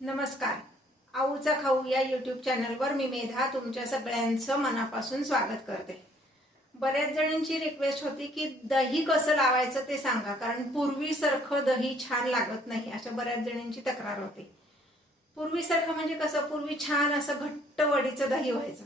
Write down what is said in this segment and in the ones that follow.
नमस्कार. आऊचा खाऊ या यूट्यूब चॅनलवर मी मेधा तुमच्या सगळ्यांचं मनापासून स्वागत करते. बऱ्याच जणांची रिक्वेस्ट होती की दही कसं लावायचं ते सांगा, कारण पूर्वीसारखं दही छान लागत नाही अशा बऱ्याच जणांची तक्रार होती. पूर्वीसारखं म्हणजे कसं, पूर्वी छान असं घट्ट वडीचं दही व्हायचं,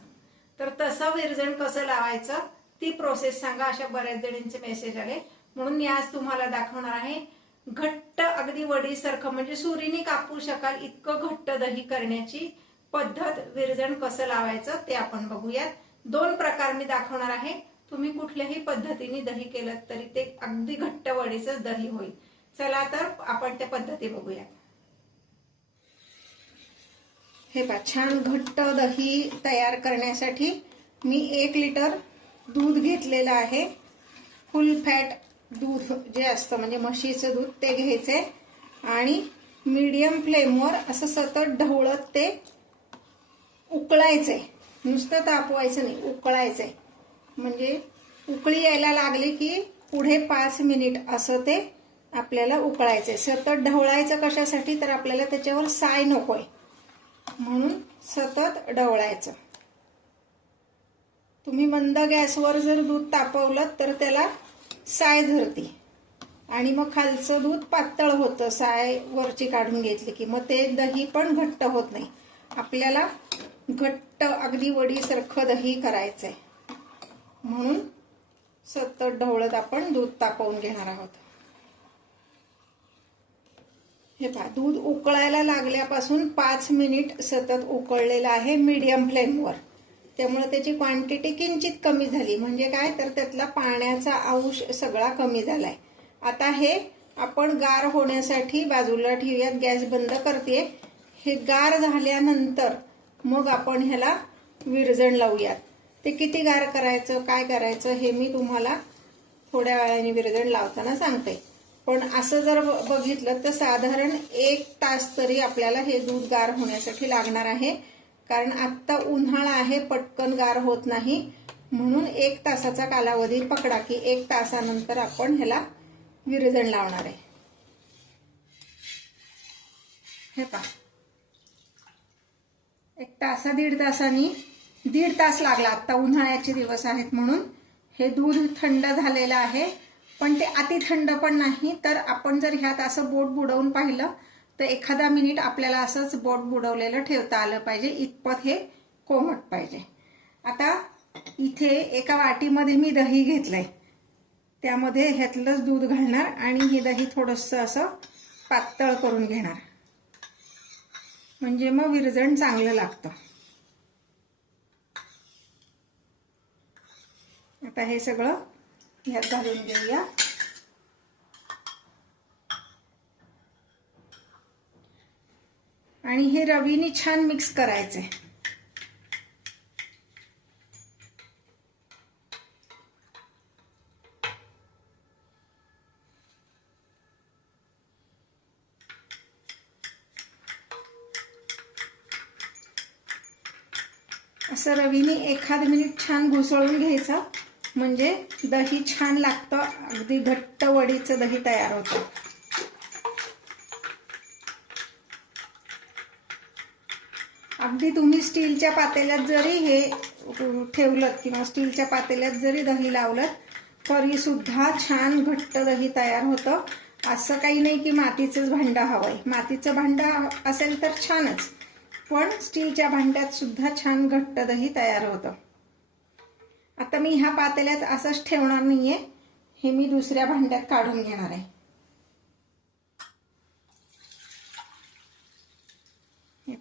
तर तसं विरजण कसं लावायचं ती प्रोसेस सांगा अशा बऱ्याच जणांचे मेसेज आले. म्हणून मी आज तुम्हाला दाखवणार आहे घट्ट अगदी वडीसारखं, म्हणजे सुरीने कापू शकाल इतकं घट्ट दही करण्याची पद्धत. विरजण कसं लावायचं ते आपण बघूयात. दोन प्रकार मी दाखवणार आहे. तुम्ही कुठल्याही पद्धतीने दही केलं तरी ते अगदी घट्ट वडीचं दही होईल. चला तर आपण त्या पद्धती बघूयात. हे पहा, छान घट्ट दही तयार करण्यासाठी मी 1 लिटर दूध घेतलेलं आहे. फुल फॅट दूध जे असतं म्हणजे म्हशीचं दूध ते घ्यायचे आणि मीडियम फ्लेमवर असं सतत ढवळत ते उकळायचे. नुसतं तापवायचं नाही, उकळायचे. म्हणजे उकळी यायला लागली की पुढे 5 मिनिट असं ते आपल्याला उकळायचे. सतत ढवळायचं कशासाठी, तर आपल्याला त्याच्यावर साय नकोय म्हणून सतत ढवळायचं. तुम्ही मंद गॅसवर जर दूध तापवलं तर त्याला साय धरती आणि मग खालचं दूध पातळ होतं. साय वरची काढून घेतली की मग ते दही पण घट्ट होत नाही. आपल्याला घट्ट अगदी वडीसारखं दही करायचंय म्हणून सतत ढवळत आपण दूध तापवून घेणार आहोत. हे पहा, दूध उकळायला लागल्यापासून 5 मिनिट सतत उकळलेलं आहे मीडियम फ्लेमवर. त्यामुळे त्याची क्वांटिटी किंचित कमी झाली. म्हणजे काय, तर त्यातला पाण्याचा अंश सगळा कमी झालाय. आता हे आपण गार होण्यासाठी बाजूला ठेवूयात. गॅस बंद करते. हे गार झाल्यानंतर मग आपण ह्याला विरजण लावूयात. ते किती गार करायचं, काय करायचं हे मी तुम्हाला थोड्या वेळाने विरजण लावताना सांगते. पण असं जर बघितलं तर साधारण 1 तास तरी आपल्याला हे दूध गार होण्यासाठी लागणार आहे. कारण आत्ता उन्हाळा आहे, पटकन गार होत नाही. म्हणून 1 तासाचा कालावधी पकडा की 1 तासानंतर आपण ह्याला विरजण लावणार आहे. हे पहा, 1 तास 1.5 तासांनी 1.5 तास लागला. आत्ता उन्हाळ्याचे दिवस आहेत म्हणून. हे दूध थंड झालेलं आहे, पण ते अति थंड पण नाही. तर आपण जर ह्यात असं बोट बुडवून पाहिलं तर एखादा मिनिट आपल्याला असंच बोट बुडवलेलं ठेवता आलं पाहिजे, इतपत हे कोमट पाहिजे. आता इथे एका वाटीमध्ये मी दही घेतलंय, त्यामध्ये ह्यातलंच दूध घालणार आणि हे दही थोडंसं असं पातळ करून घेणार, म्हणजे मग विरजण चांगलं लागतं. आता हे सगळं ह्यात घालून घेऊया. आणि हे रवीने छान मिक्स करायचे. असं रवीने 1 मिनिट छान घुसळून घ्यायचं, म्हणजे दही छान लागतं. अगदी घट्ट वडीचं दही तयार होतं. अगदी तुम्ही स्टीलच्या पातेल्यात जरी हे ठेवलं किंवा स्टीलच्या पातेल्यात जरी दही लावलं तरी सुद्धा छान घट्ट दही तयार होतं. असं काही नाही की मातीचंच भांडं हवंय. मातीचं भांडं असेल तर छानच, पण स्टीलच्या भांड्यात सुद्धा छान घट्ट दही तयार होतं. आता मी ह्या पातेल्यात असंच ठेवणार नाहीये, हे मी दुसऱ्या भांड्यात काढून घेणार आहे.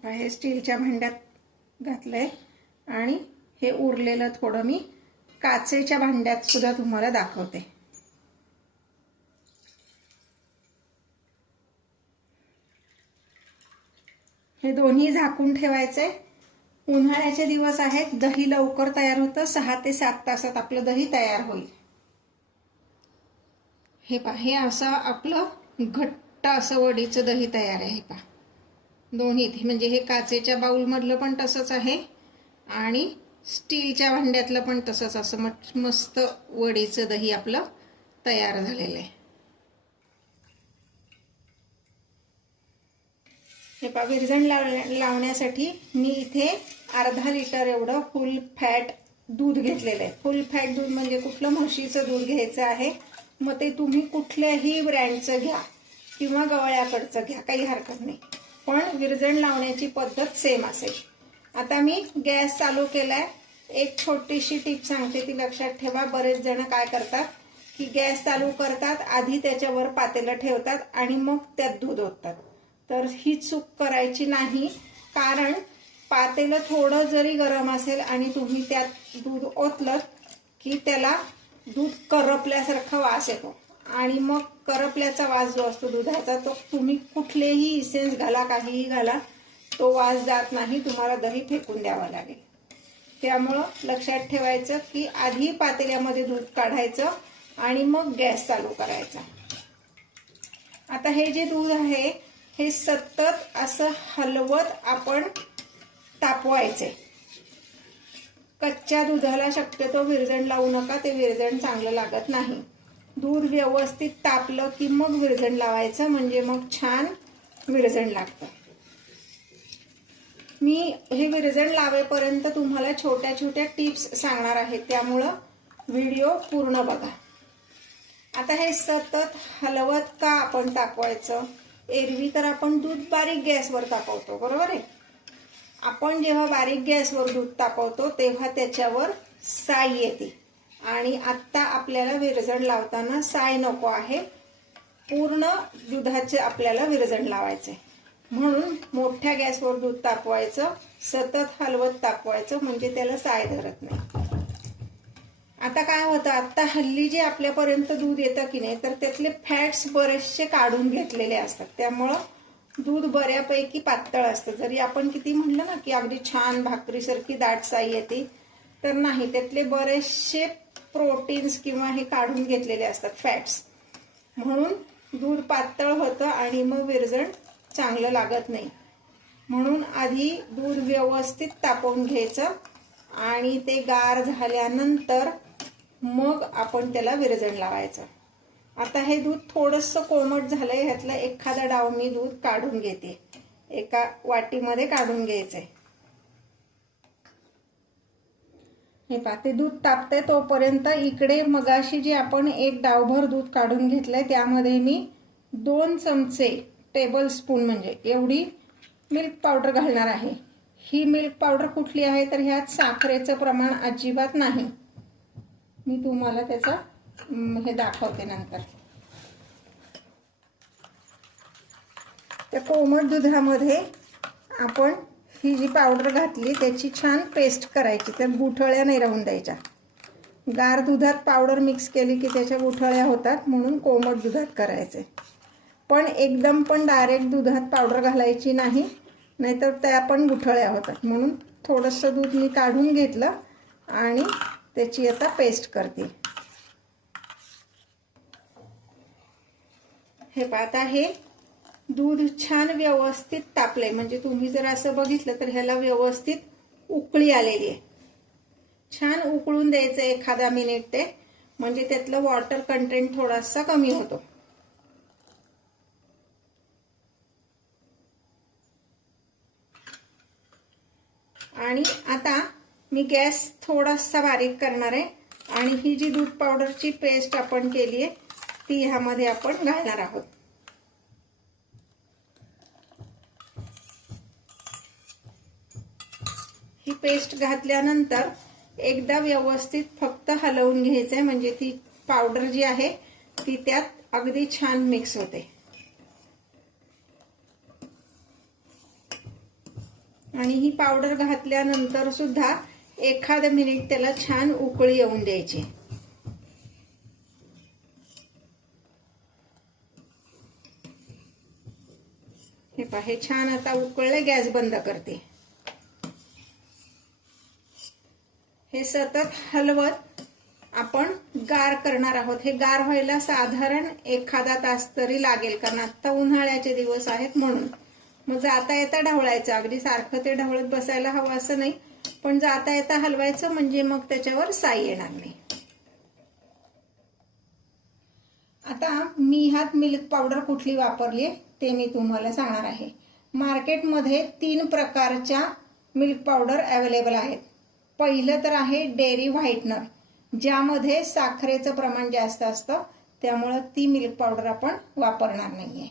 हे स्टीलच्या भांड्यात घातलंय आणि हे उरलेलं थोडं मी काचेच्या भांड्यात सुद्धा तुम्हाला दाखवते. हे दोन्ही झाकून ठेवायचे. उन्हाळ्याचे दिवस आहेत, दही लवकर तयार होतं. 6 ते 7 तासात आपलं दही तयार होईल. हे पहा, हे असं आपलं घट्ट असं वडीचं दही तयार आहे. हे पहा, दोन्ही म्हणजे हे काचेच्या बाउल मधलं पण तसंच आहे आणि स्टीलच्या भांड्यातलं पण तसंच. असं मस्त वडीचं दही आपलं तयार झालेलं आहे. हे पहा, विरजण लावण्यासाठी मी इथे अर्धा लिटर एवढं फुल फॅट दूध घेतलेलं आहे. फुल फॅट दूध म्हणजे कुठलं, म्हशीचं दूध घ्यायचं आहे. मग ते तुम्ही कुठल्याही ब्रँडचं घ्या किंवा गवळ्याकडचं घ्या, काही हरकत नाही, पण विरजण लावण्याची पद्धत सेम असेल. आता मी गॅस चालू केलाय. एक छोटीशी टीप सांगते, ती लक्षात ठेवा. बरेच जण काय करतात की गॅस चालू करतात, आधी त्याच्यावर पातेलं ठेवतात आणि मग त्यात दूध ओततात. तर ही चूक करायची नाही, कारण पातेलं थोडं जरी गरम असेल आणि तुम्ही त्यात दूध ओतलं की त्याला दूध करपल्यासारखा वास येतो आणि मग करपल्याचा वास जो असतो दुधाचा, तो तुम्ही कुठलेही इसेन्स घाला, काहीही घाला, तो वास जात नाही. तुम्हाला दही फेकून द्यावं लागेल. त्यामुळं लक्षात ठेवायचं की आधी पातेल्यामध्ये दूध काढायचं आणि मग गॅस चालू करायचा. आता हे जे दूध आहे हे सतत असं हलवत आपण तापवायचे. कच्च्या दुधाला शक्यतो विरजण लावू नका, ते विरजण चांगलं लागत नाही. दूध व्यवस्थित तापलं की मग विरजण लावायचं, म्हणजे मग छान विरजण लागतं. मी हे विरजण लावेपर्यंत तुम्हाला छोट्या छोट्या टिप्स सांगणार आहे, त्यामुळं व्हिडिओ पूर्ण बघा. आता हे सतत हलवत का आपण तापवायचं? एरवी तर आपण दूध बारीक गॅसवर तापवतो, बरोबर आहे. आपण जेव्हा बारीक गॅसवर दूध तापवतो तेव्हा त्याच्यावर साय येते आणि आत्ता आपल्याला विरजण लावताना साय नको आहे. पूर्ण दुधाचे आपल्याला विरजण लावायचे, म्हणून मोठ्या गॅसवर दूध तापवायचं, सतत हलवत तापवायचं, म्हणजे त्याला साय धरत नाही. आता काय होतं, आता हल्ली जे आपल्यापर्यंत दूध येतं की नाही, तर त्यातले फॅट्स बरेचसे काढून घेतलेले असतात. त्यामुळं दूध बऱ्यापैकी पातळ असतं. जरी आपण किती म्हणलं ना की अगदी छान भाकरीसारखी दाट साई येते, तर नाही, त्यातले बरेचसे प्रोटीन्स किंवा हे काढून घेतलेले असतात, फॅट्स. म्हणून दूध पातळ होतं आणि मग विरजण चांगलं लागत नाही. म्हणून आधी दूध व्यवस्थित तापवून घ्यायचं आणि ते गार झाल्यानंतर मग आपण त्याला विरजण लावायचं. आता हे दूध थोडंसं कोमट झालंय, ह्यातलं एखादा डाव मी दूध काढून घेते. एका वाटीमध्ये काढून घ्यायचंय. हे पहा, ते दूध तापतंय तोपर्यंत इकडे मगाशी जे आपण एक डावभर दूध काढून घेतलंय त्यामध्ये मी 2 चमचे टेबल स्पून म्हणजे एवढी मिल्क पावडर घालणार आहे. ही मिल्क पावडर कुठली आहे, तर ह्यात साखरेचं प्रमाण अजिबात नाही. मी तुम्हाला त्याचं हे दाखवते नंतर. त्या कोमट दुधामध्ये आपण ही जी पावडर घातली त्याची छान पेस्ट करायची, त्यात गुठळ्या नाही राहून द्यायच्या. गार दुधात पावडर मिक्स केली की त्याच्या गुठळ्या होतात, म्हणून कोमट दुधात करायचे. पण एकदम पण डायरेक्ट दुधात पावडर घालायची नाही, नाहीतर त्या पण गुठळ्या होतात. म्हणून थोडंसं दूध मी काढून घेतलं आणि त्याची आता पेस्ट करते. हे पाहता, हे दूध छान व्यवस्थित तापले, म्हणजे तुम्ही जर असं बघितलं तर ह्याला व्यवस्थित उकळी आलेली आहे. छान उकळून द्यायचं एखादा मिनिट ते, म्हणजे त्यातलं वॉटर कंटेंट थोडासा कमी होतो. आणि आता मी गॅस थोडासा बारीक करणार आहे आणि ही जी दूध पावडरची पेस्ट आपण केली आहे ती ह्यामध्ये आपण घालणार आहोत. ही पेस्ट घातल्यानंतर एकदा व्यवस्थित फक्त हलवून घ्यायचंय, म्हणजे ती पावडर जी आहे ती त्यात अगदी छान मिक्स होते. आणि ही पावडर घातल्यानंतर सुद्धा एखाद मिनिट त्याला छान उकळी येऊन द्यायची. हे पहा, हे छान आता उकळले. गॅस बंद करते. हे सतत हलवत आपण गार करणार आहोत. हे गार व्हायला साधारण एखादा तास तरी लागेल, कारण आता उन्हाळ्याचे दिवस आहेत म्हणून. मग जाता येता ढवळायचं, अगदी सारखं ते ढवळत बसायला हवं असं नाही, पण जाता येता हलवायचं, म्हणजे मग त्याच्यावर साई येणार नाही. आता मी ह्यात मिल्क पावडर कुठली वापरली ते मी तुम्हाला सांगणार आहे. मार्केटमध्ये 3 प्रकारच्या मिल्क पावडर अवेलेबल आहेत. पहिलं तर आहे डेअरी व्हाईटनर, ज्यामध्ये साखरेचं प्रमाण जास्त असतं, त्यामुळे ती मिल्क पावडर आपण वापरणार नाहीये.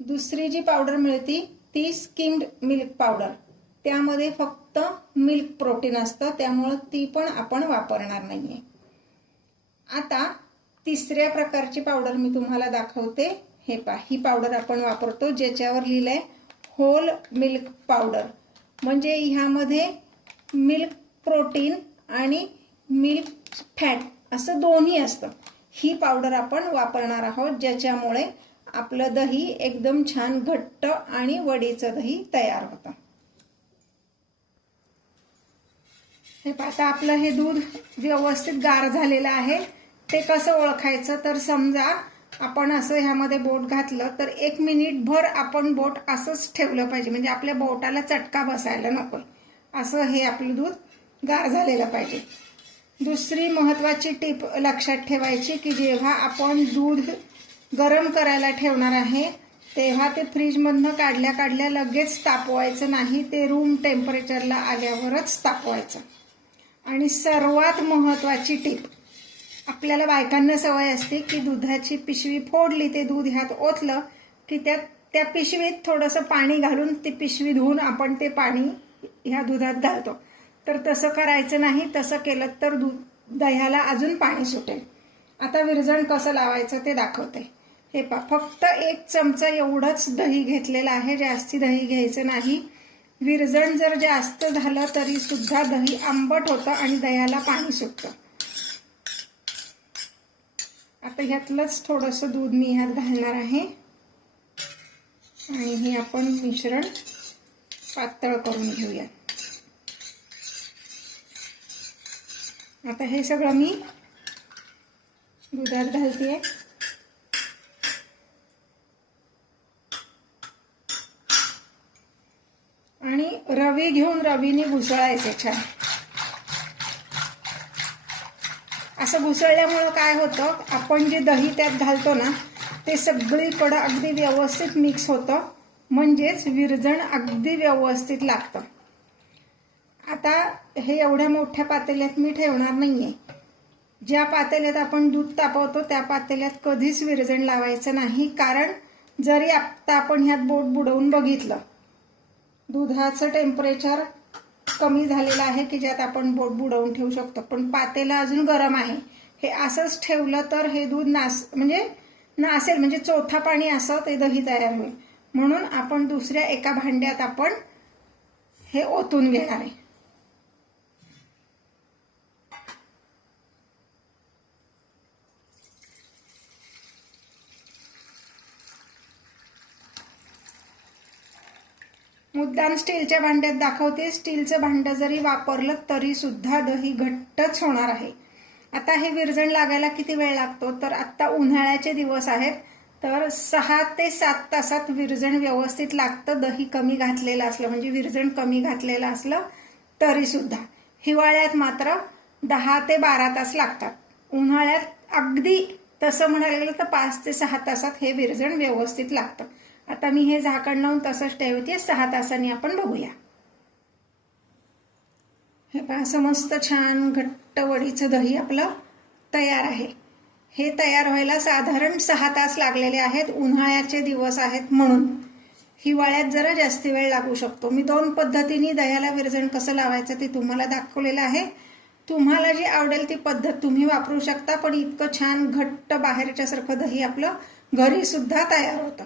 दुसरी जी पावडर मिळते ती स्किम्ड मिल्क पावडर, त्यामध्ये फक्त मिल्क प्रोटीन असतं, त्यामुळे ती पण आपण वापरणार नाहीये. आता तिसऱ्या प्रकारची पावडर मी तुम्हाला दाखवते. हे पहा, ही पावडर आपण वापरतो ज्याच्यावर लिहिलंय होल मिल्क पावडर, म्हणजे ह्यामध्ये मिल्क प्रोटीन आणि मिल्क फॅट असं दोन्ही असतं. ही पावडर आपण वापरणार आहोत, ज्याच्यामुळे आपलं दही एकदम छान घट्ट आणि वडीचं दही तयार होतं. हे पाहता आपलं हे दूध व्यवस्थित गार झालेलं आहे. ते कसं ओळखायचं, तर समजा आपण असं ह्यामध्ये बोट घातलं तर 1 मिनिटभर आपण बोट असंच ठेवलं पाहिजे, म्हणजे आपल्या बोटाला चटका बसायला नको, असं हे आपलं दूध गार झालेलं पाहिजे. दुसरी महत्त्वाची टीप लक्षात ठेवायची की जेव्हा आपण दूध गरम करायला ठेवणार आहे तेव्हा ते फ्रीजमधनं काढल्या लगेच तापवायचं नाही, ते रूम टेम्परेचरला आल्यावरच तापवायचं. आणि सर्वात महत्त्वाची टीप, आपल्याला बायकांना सवय असते की दुधाची पिशवी फोडली, ते दूध ह्यात ओतलं की त्या पिशवीत थोडंसं पाणी घालून ती पिशवी धुवून आपण ते पाणी ह्या दुधात घालतो. तर तसं करायचं नाही, तसं केलं तर दह्याला अजून पाणी सुटेल. आता विरजण कसं लावायचं ते दाखवते. हे पहा, फक्त 1 चमचा एवढंच दही घेतलेलं आहे, जास्ती दही घ्यायचं नाही. विरजण जर जास्त झालं तरी सुद्धा दही आंबट होतं आणि दह्याला पाणी सुटतं. आता ह्यातलंच थोडंसं दूध मी ह्यात घालणार आहे आणि हे आपण मिश्रण पातळ करून घेऊया. आता हे सगळं मी दुधात घालते. आणि रवी घेऊन रवीने घुसळायचे छान. असं घुसळल्यामुळं काय होतं, आपण जे दही त्यात घालतो ना ते सगळीकडं अगदी व्यवस्थित मिक्स होतं, म्हणजेच विरजण अगदी व्यवस्थित लागतं. आता हे एवढ्या मोठ्या पातेल्यात मी ठेवणार नाहीये. ज्या पातेल्यात आपण दूध तापवतो त्या पातेल्यात कधीच विरजण लावायचं नाही, कारण जरी आता आपण ह्यात बोट बुडवून बघितलं, दुधाचं टेम्परेचर कमी झालेलं आहे की ज्यात आपण बोट बुडवून ठेवू शकतो, पण पातेलं अजून गरम आहे. हे असंच ठेवलं तर हे दूध नासेल, म्हणजे चोथा पाणी असं ते दही तयार होईल. म्हणून आपण दुसऱ्या एका भांड्यात आपण हे ओतून घेणार आहे. मुद्दाम स्टीलच्या भांड्यात दाखवते. स्टीलचं भांडं जरी वापरलं तरी सुद्धा दही घट्टच होणार आहे. आता हे विरजण लागायला किती वेळ लागतो, तर आता उन्हाळ्याचे दिवस आहेत, तर 6 ते 7 तासात विरजण व्यवस्थित लागतं, दही कमी घातलेलं असलं, म्हणजे विरजण कमी घातलेलं असलं तरी सुद्धा. हिवाळ्यात मात्र 10 ते 12 तास लागतात. उन्हाळ्यात अगदी तसं म्हणायला गेलं तर 5 ते 6 तासात हे विरजण व्यवस्थित लागतं. आता मी हे झाकण लावून तसंच ठेवते. 6 तासांनी आपण बघूया. हे पहा, असं मस्त छान घट्ट वडीचं दही आपलं तयार आहे. हे तयार व्हायला साधारण 6 तास लागलेले आहेत. उन्हाळ्याचे दिवस आहेत म्हणून. हिवाळ्यात जरा जास्त वेळ लागू शकतो. मी 2 पद्धतीने दह्याला विरजण कसं लावायचं ते तुम्हाला दाखवलेलं आहे. तुम्हाला जी आवडेल ती पद्धत तुम्ही वापरू शकता, पण इतकं छान घट्ट बाहेरच्या सारखं दही आपलं घरी सुद्धा तयार होतं.